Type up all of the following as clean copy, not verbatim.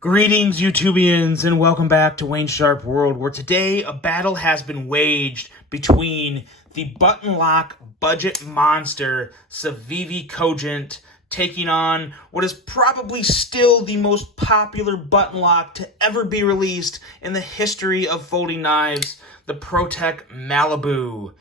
Greetings, YouTubians, and welcome back to Wayne Sharp World, where today a battle has been waged between the button lock budget monster, Civivi Cogent, taking on what is probably still the most popular button lock to ever be released in the history of folding knives, the Protech Malibu.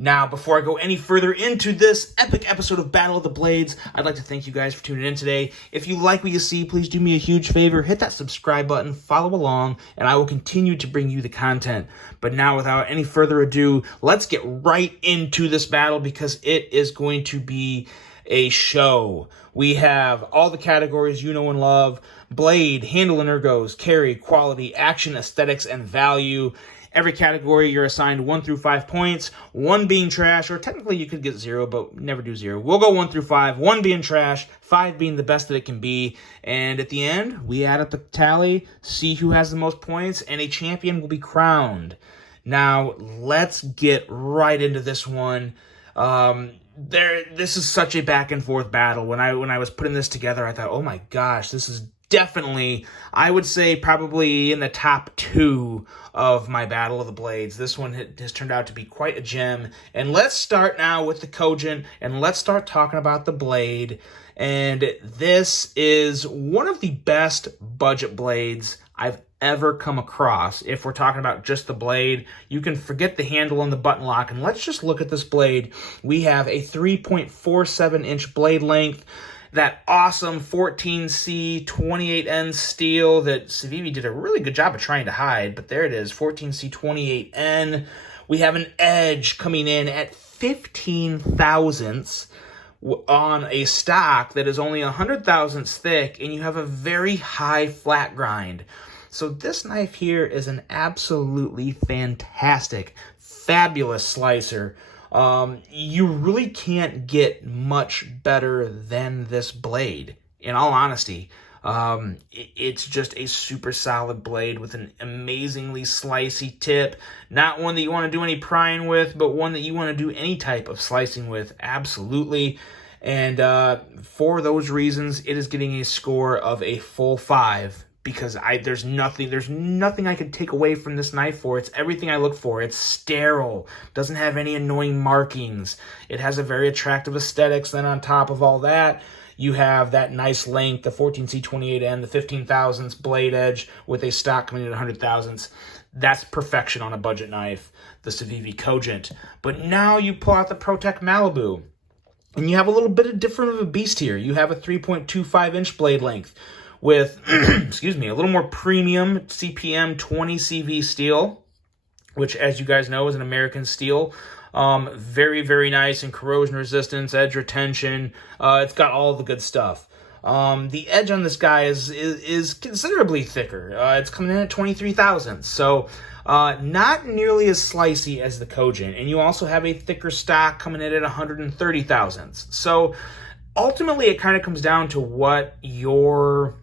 Now, before I go any further into this epic episode of Battle of the Blades, I'd like to thank you guys for tuning in today. If you like what you see, please do me a huge favor. Hit that subscribe button, follow along, and I will continue to bring you the content. But now, without any further ado, let's get right into this battle because it is going to be a show. We have all the categories you know and love: blade, handle and ergos, carry, quality, action, aesthetics, and value. Every category, you're assigned 1 through 5 points, 1 being trash, or technically you could get 0, but never do 0. We'll go 1 through 5, 1 being trash, 5 being the best that it can be, and at the end, we add up the tally, see who has the most points, and a champion will be crowned. Now, let's get right into this one. This is such a back and forth battle. When I was putting this together, I thought, oh my gosh, this is definitely, I would say, probably in the top 2 of my Battle of the Blades. This one has turned out to be quite a gem. And let's start now with the Cogent, and let's start talking about the blade. And this is one of the best budget blades I've ever come across. If we're talking about just the blade, you can forget the handle and the button lock, and let's just look at this blade. We have a 3.47-inch blade length, that awesome 14C 28N steel that Civivi did a really good job of trying to hide, but there it is, 14C 28N. We have an edge coming in at 15 thousandths on a stock that is only 100 thousandths thick, and you have a very high flat grind. So this knife here is an absolutely fantastic, fabulous slicer. You really can't get much better than this blade, in all honesty. It's just a super solid blade with an amazingly slicey tip. Not one that you want to do any prying with, but one that you want to do any type of slicing with, absolutely. And for those reasons, it is getting a score of a full 5. Because there's nothing I could take away from this knife for. It's everything I look for. It's sterile, doesn't have any annoying markings. It has a very attractive aesthetics. Then on top of all that, you have that nice length, the 14C28N, the 15 thousandths blade edge with a stock coming in at 100 thousandths. That's perfection on a budget knife, the Civivi Cogent. But now you pull out the Protech Malibu, and you have a little bit of different of a beast here. You have a 3.25-inch blade length with, excuse me, a little more premium CPM 20 CV steel, which, as you guys know, is an American steel. Very, very nice in corrosion resistance, edge retention. It's got all the good stuff. The edge on this guy is considerably thicker. It's coming in at 23 thousandths, so not nearly as slicey as the Cogent. And you also have a thicker stock coming in at 130 thousandths. So ultimately, it kind of comes down to what your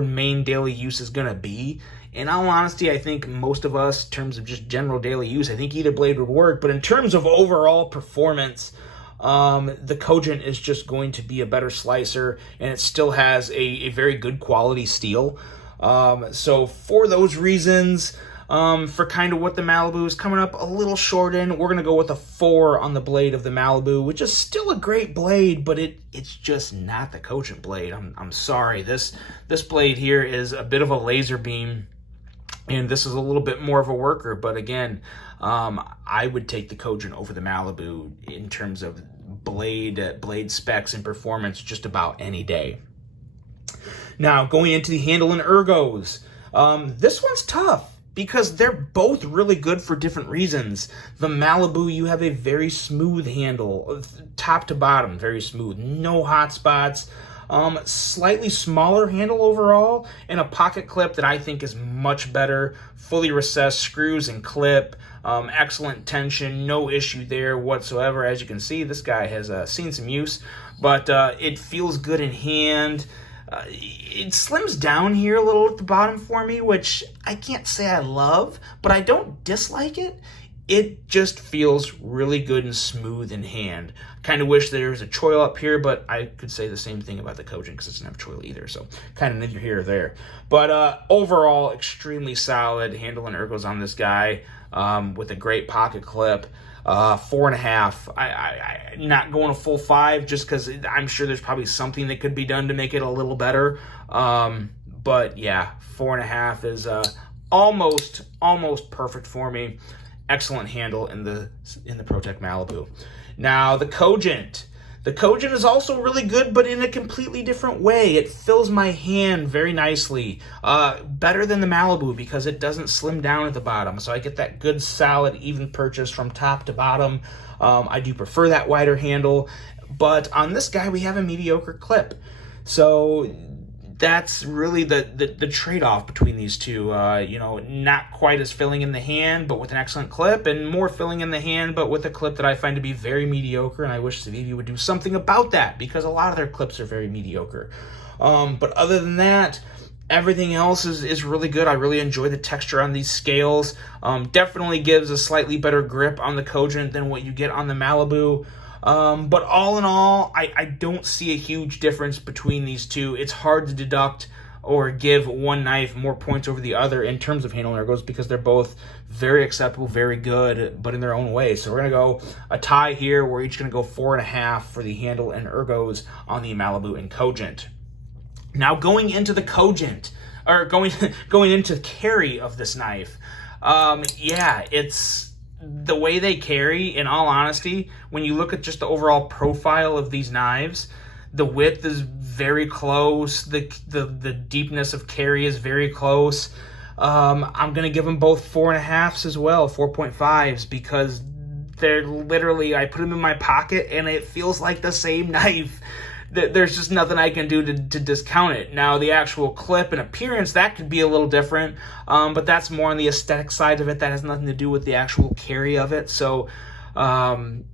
main daily use is going to be. In all honesty, I think most of us, in terms of just general daily use, I think either blade would work. But in terms of overall performance, the Cogent is just going to be a better slicer, and it still has a very good quality steel. So for those reasons, for kind of what the Malibu is coming up a little short in, we're going to go with a 4 on the blade of the Malibu, which is still a great blade, but it's just not the Cogent blade. I'm sorry. This blade here is a bit of a laser beam, and this is a little bit more of a worker, but again, I would take the Cogent over the Malibu in terms of blade specs and performance just about any day. Now, going into the handle and ergos, this one's tough, because they're both really good for different reasons. The Malibu, you have a very smooth handle, top to bottom, very smooth, no hot spots, slightly smaller handle overall, and a pocket clip that I think is much better, fully recessed screws and clip, excellent tension, no issue there whatsoever. As you can see, this guy has seen some use, but it feels good in hand. It slims down here a little at the bottom for me, which I can't say I love, but I don't dislike it. it just feels really good and smooth in hand. Kind of wish there was a choil up here, but I could say the same thing about the Cogent because it doesn't have choil either, so kind of neither here or there. But overall, extremely solid handle and ergos on this guy, with a great pocket clip. 4.5. I'm not going a full 5 just because I'm sure there's probably something that could be done to make it a little better. But yeah, 4.5 is almost perfect for me. Excellent handle in the Protech Malibu. Now the Cogent. The Cogent is also really good, but in a completely different way. It fills my hand very nicely. Better than the Malibu because it doesn't slim down at the bottom. So I get that good, solid, even purchase from top to bottom. I do prefer that wider handle. But on this guy, we have a mediocre clip. So that's really the trade-off between these two. Not quite as filling in the hand, but with an excellent clip, and more filling in the hand, but with a clip that I find to be very mediocre, and I wish Civivi would do something about that, because a lot of their clips are very mediocre. But other than that, everything else is really good. I really enjoy the texture on these scales. Definitely gives a slightly better grip on the Cogent than what you get on the Malibu. But all in all, I don't see a huge difference between these two. It's hard to deduct or give one knife more points over the other in terms of handle and ergos because they're both very acceptable, very good, but in their own way. So we're going to go a tie here. We're each going to go 4.5 for the handle and ergos on the Malibu and Cogent. Now going into the Cogent, or going into the carry of this knife, it's the way they carry. In all honesty, when you look at just the overall profile of these knives, the width is very close. The deepness of carry is very close. I'm going to give them both 4.5s as well, 4.5s, because they're literally, I put them in my pocket and it feels like the same knife. There's just nothing I can do to discount it. Now, the actual clip and appearance, that could be a little different, but that's more on the aesthetic side of it. That has nothing to do with the actual carry of it. So, both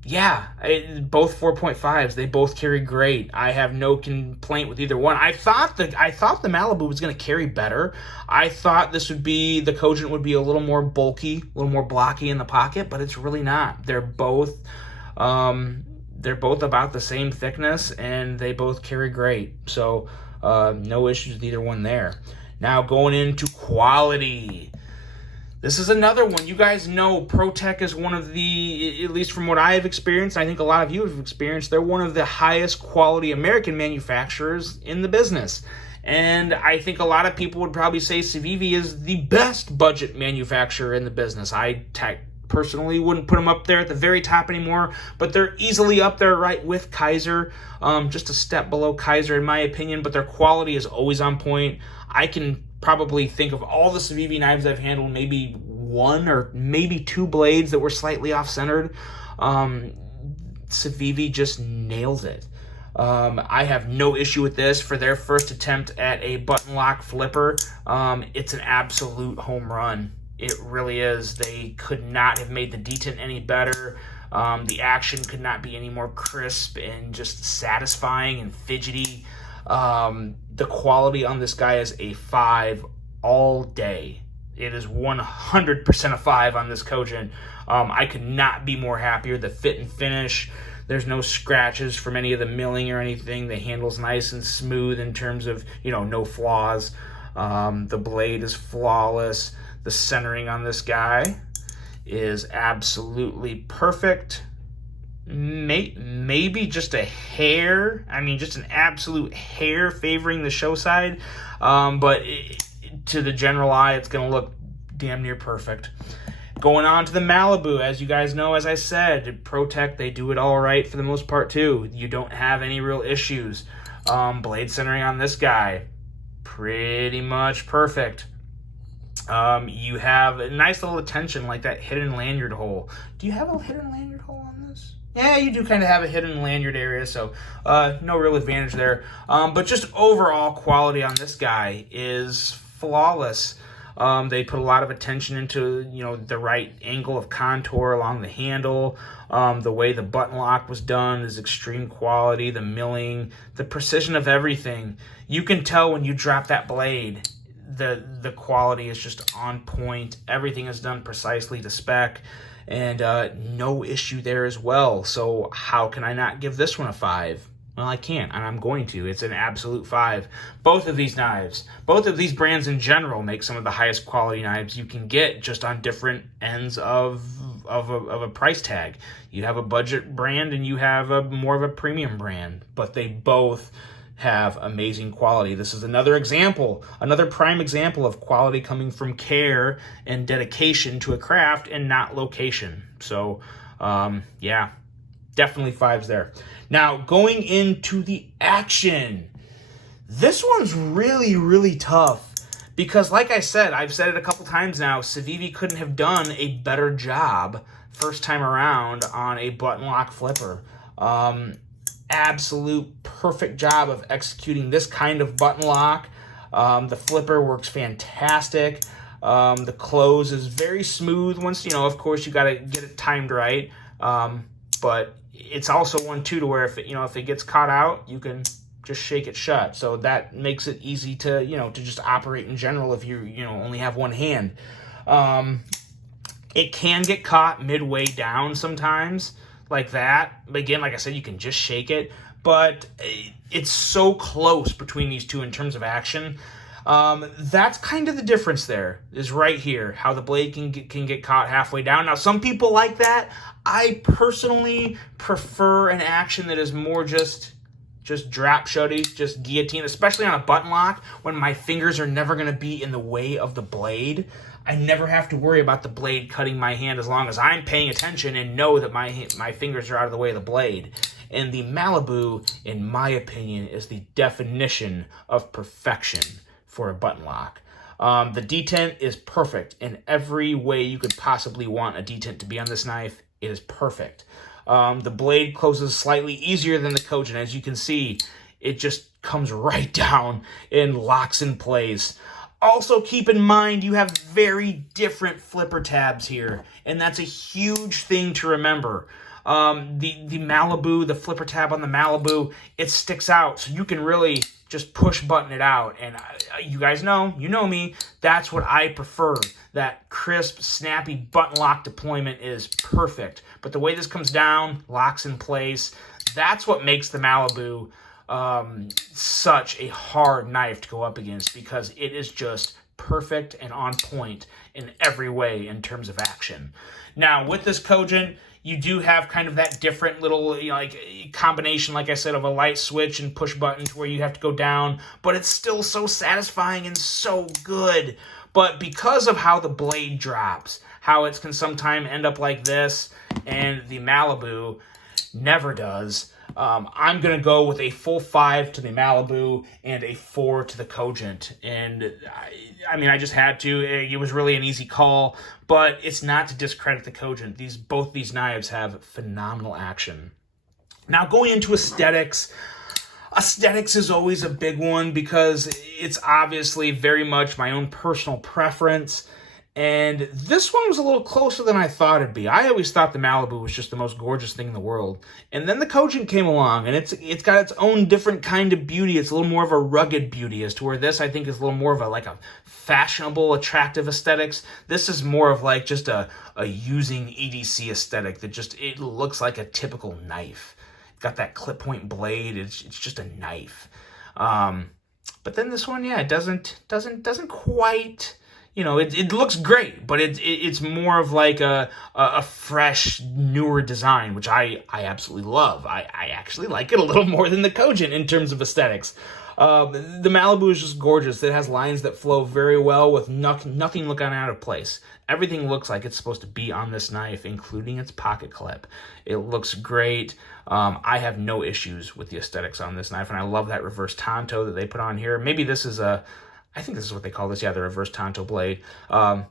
4.5s. They both carry great. I have no complaint with either one. I thought the Malibu was going to carry better. I thought the Cogent would be a little more bulky, a little more blocky in the pocket, but it's really not. They're both about the same thickness, and they both carry great. So no issues with either one there. Now going into quality. This is another one. You guys know Protech is one of the, at least from what I have experienced, I think a lot of you have experienced, they're one of the highest quality American manufacturers in the business. And I think a lot of people would probably say Civivi is the best budget manufacturer in the business. I personally wouldn't put them up there at the very top anymore, but they're easily up there right with Kaiser, just a step below Kaiser in my opinion, but their quality is always on point. I can probably think of all the Civivi knives I've handled, maybe one or maybe two blades that were slightly off-centered. Civivi just nails it. I have no issue with this. For their first attempt at a button lock flipper, it's an absolute home run. It really is. They could not have made the detent any better. The action could not be any more crisp and just satisfying and fidgety. The quality on this guy is a 5 all day. It is 100% a 5 on this Cogent. I could not be more happier. The fit and finish, there's no scratches from any of the milling or anything. The handle's nice and smooth in terms of, no flaws. The blade is flawless. The centering on this guy is absolutely perfect. Maybe just a hair, just an absolute hair favoring the show side, but to the general eye, it's going to look damn near perfect. Going on to the Malibu, as you guys know, as I said, Protech, they do it all right for the most part too. You don't have any real issues. Blade centering on this guy, pretty much perfect. You have a nice little attention like that hidden lanyard hole. Do you have a hidden lanyard hole on this? Yeah, you do kind of have a hidden lanyard area, so no real advantage there. But just overall quality on this guy is flawless. They put a lot of attention into, the right angle of contour along the handle. The way the button lock was done is extreme quality. The milling, the precision of everything. You can tell when you drop that blade, the quality is just on point. Everything is done precisely to spec. and no issue there as well. So how can I not give this one a 5? Well, I can't, and I'm going to. It's an absolute 5. Both of these knives, both of these brands in general, make some of the highest quality knives you can get, just on different ends of a price tag. You have a budget brand and you have a more of a premium brand, but they both have amazing quality. This is another example, another prime example of quality coming from care and dedication to a craft and not location. So, yeah, definitely 5s there. Now, going into the action, this one's really, really tough because, like I said, I've said it a couple times now, Civivi couldn't have done a better job first time around on a button lock flipper. Absolute perfect job of executing this kind of button lock. The flipper works fantastic. The close is very smooth once, of course, you got to get it timed right. But it's also one too to where if it gets caught out, you can just shake it shut. So that makes it easy to, to just operate in general if you, only have one hand. It can get caught midway down sometimes like that. But again, like I said, you can just shake it, but it's so close between these two in terms of action. That's kind of the difference there, is right here, how the blade can get caught halfway down. Now, some people like that. I personally prefer an action that is more just drop shutty, just guillotine, especially on a button lock when my fingers are never going to be in the way of the blade. I never have to worry about the blade cutting my hand as long as I'm paying attention and know that my fingers are out of the way of the blade. And the Malibu, in my opinion, is the definition of perfection for a button lock. The detent is perfect in every way you could possibly want a detent to be on this knife. It is perfect. The blade closes slightly easier than the Cogent. As you can see, it just comes right down and locks in place. Also, keep in mind, you have very different flipper tabs here, and that's a huge thing to remember. The Malibu, the flipper tab on the Malibu, it sticks out, so you can really just push button it out. And you guys know, you know me, that's what I prefer. That crisp, snappy button lock deployment is perfect. But the way this comes down, locks in place, that's what makes the Malibu such a hard knife to go up against, because it is just perfect and on point in every way in terms of action. Now, with this Cogent, you do have kind of that different little combination, like I said, of a light switch and push button to where you have to go down, but it's still so satisfying and so good. But because of how the blade drops, how it can sometimes end up like this, and the Malibu never does, I'm going to go with a full 5 to the Malibu and a 4 to the Cogent. And I mean, I just had to. It was really an easy call, but it's not to discredit the Cogent. Both these knives have phenomenal action. Now, going into aesthetics, aesthetics is always a big one because it's obviously very much my own personal preference. And this one was a little closer than I thought it'd be. I always thought the Malibu was just the most gorgeous thing in the world. And then the Cogent came along, and it's got its own different kind of beauty. It's a little more of a rugged beauty, as to where this, I think, is a little more of a fashionable, attractive aesthetics. This is more of just a using EDC aesthetic that just, it looks like a typical knife. It's got that clip point blade. It's just a knife. But then this one, yeah, it doesn't quite. It looks great, but it's more of a fresh, newer design, which I absolutely love. I actually like it a little more than the Cogent in terms of aesthetics. The Malibu is just gorgeous. It has lines that flow very well with nothing looking out of place. Everything looks like it's supposed to be on this knife, including its pocket clip. It looks great. I have no issues with the aesthetics on this knife, and I love that reverse tanto that they put on here. Maybe this is I think this is what they call this, yeah, the reverse tanto blade.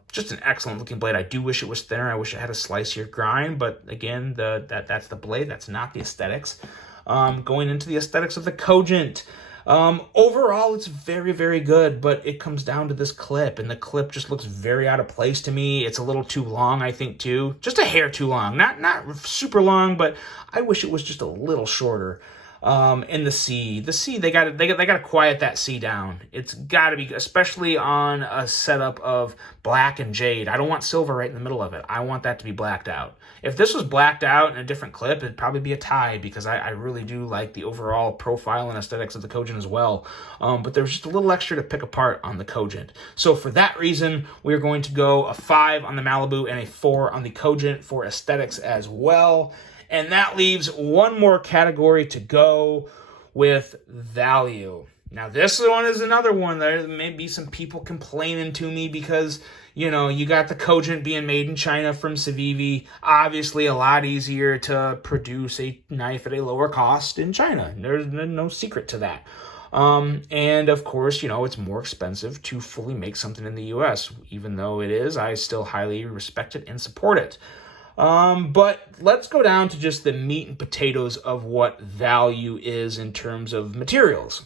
Just an excellent looking blade. I do wish it was thinner. I wish it had a slicier grind, but again, that's the blade. That's not the aesthetics. Going into the aesthetics of the Cogent. Overall, it's very, very good, but it comes down to this clip, and the clip just looks very out of place to me. It's a little too long, I think, too. Just a hair too long. Not super long, but I wish it was just a little shorter. And the C, they gotta quiet that C down. It's gotta be, especially on a setup of black and jade. I don't want silver right in the middle of it. I want that to be blacked out. If this was blacked out in a different clip, it'd probably be a tie, because I really do like the overall profile and aesthetics of the Cogent as well. But there's just a little extra to pick apart on the Cogent. So for that reason, we're going to go a 5 on the Malibu and a 4 on the Cogent for aesthetics as well. And that leaves one more category to go with value. Now, this one is another one. There may be some people complaining to me because, you know, you got the Cogent being made in China from Civivi. Obviously, a lot easier to produce a knife at a lower cost in China. There's no secret to that. And of course, you know, it's more expensive to fully make something in the US. Even though it is, I still highly respect it and support it. But let's go down to just the meat and potatoes of what value is in terms of materials.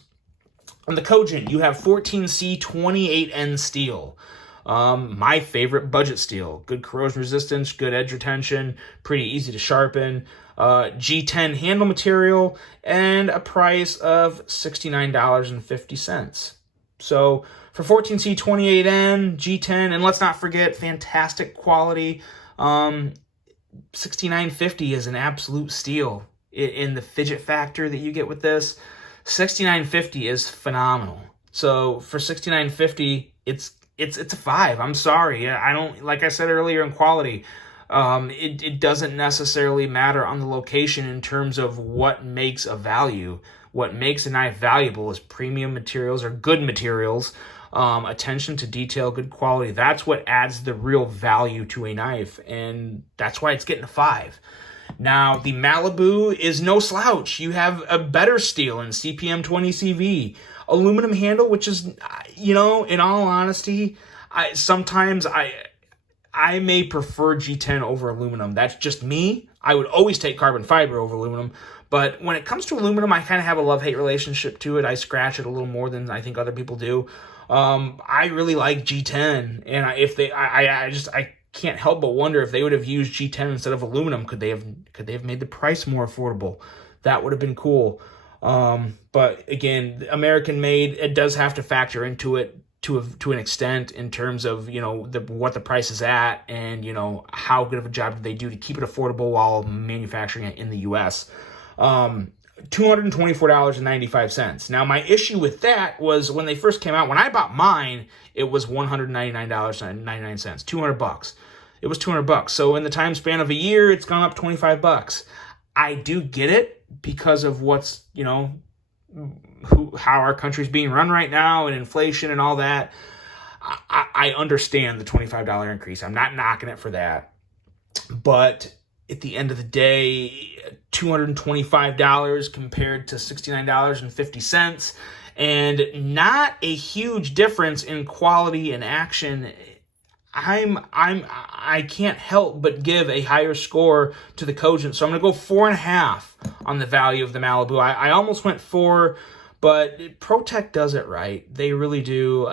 On the Cogent, you have 14C 28N steel. My favorite budget steel. Good corrosion resistance, good edge retention, pretty easy to sharpen. G10 handle material, and a price of $69.50. So for 14C 28N, G10, and let's not forget, fantastic quality. $69.50 is an absolute steal in the fidget factor that you get with this. $69.50 is phenomenal. So for $69.50, it's a 5. I'm sorry. I don't, like I said earlier, in quality, it doesn't necessarily matter on the location in terms of what makes a value. What makes a knife valuable is premium materials or good materials. Attention to detail, good quality. That's what adds the real value to a knife, and that's why it's getting a 5. Now, the Malibu is no slouch. You have a better steel in CPM 20CV. Aluminum handle, which is, you know, in all honesty, sometimes I may prefer G10 over aluminum. That's just me. I would always take carbon fiber over aluminum. But when it comes to aluminum, I kind of have a love-hate relationship to it. I scratch it a little more than I think other people do. I really like G10, and I can't help but wonder if they would have used G10 instead of aluminum. Could they have made the price more affordable? That would have been cool. But again, American made, it does have to factor into it to an extent in terms of, you know, what the price is at, and, you know, how good of a job did they do to keep it affordable while manufacturing it in the U.S. $224.95. Now, my issue with that was when they first came out, when I bought mine, it was $199.99, $200. It was $200. So in the time span of a year, it's gone up $25. I do get it because of what's, you know, how our country's being run right now and inflation and all that. I understand the $25 increase. I'm not knocking it for that. But at the end of the day, $225 compared to $69.50, and not a huge difference in quality and action. I can't help but give a higher score to the Cogent, so I'm gonna go 4.5 on the value of the Malibu. I almost went 4, but Protech does it right. They really do.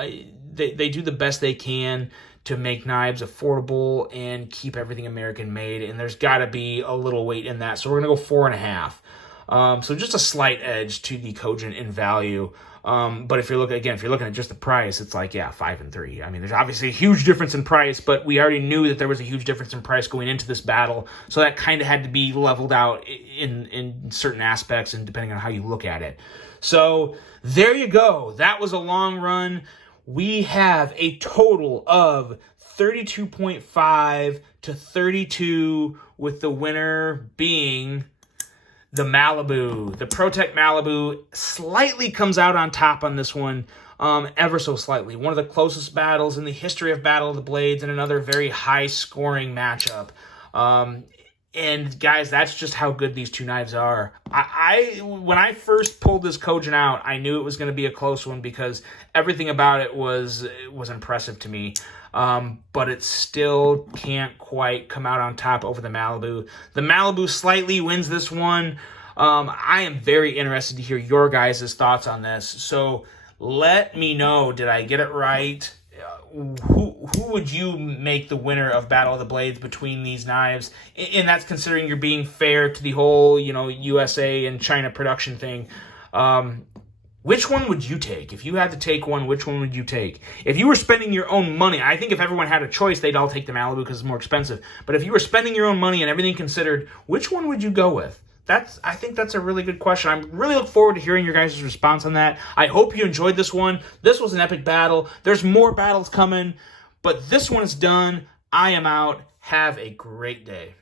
They do the best they can to make knives affordable and keep everything American made, and there's got to be a little weight in that. So we're gonna go 4.5. So just a slight edge to the Cogent in value. But if you're looking at just the price, it's like, yeah, 5 and 3. I mean, there's obviously a huge difference in price, but we already knew that there was a huge difference in price going into this battle, so that kind of had to be leveled out in certain aspects and depending on how you look at it. So there you go. That was a long run. We have a total of 32.5 to 32, with the winner being the Malibu. The Protech Malibu slightly comes out on top on this one, ever so slightly. One of the closest battles in the history of Battle of the Blades, and another very high-scoring matchup. And guys, that's just how good these two knives are. When I first pulled this Cogent out, I knew it was going to be a close one because everything about it was impressive to me. But it still can't quite come out on top over the Malibu. The Malibu slightly wins this one. I am very interested to hear your guys' thoughts on this. So let me know, did I get it right? who would you make the winner of Battle of the Blades between these knives? And that's considering you're being fair to the whole, USA and China production thing. Which one would you take? If you had to take one, which one would you take? If you were spending your own money, I think if everyone had a choice, they'd all take the Malibu because it's more expensive. But if you were spending your own money and everything considered, which one would you go with? I think that's a really good question. I really look forward to hearing your guys' response on that. I hope you enjoyed this one. This was an epic battle. There's more battles coming, but this one is done. I am out. Have a great day.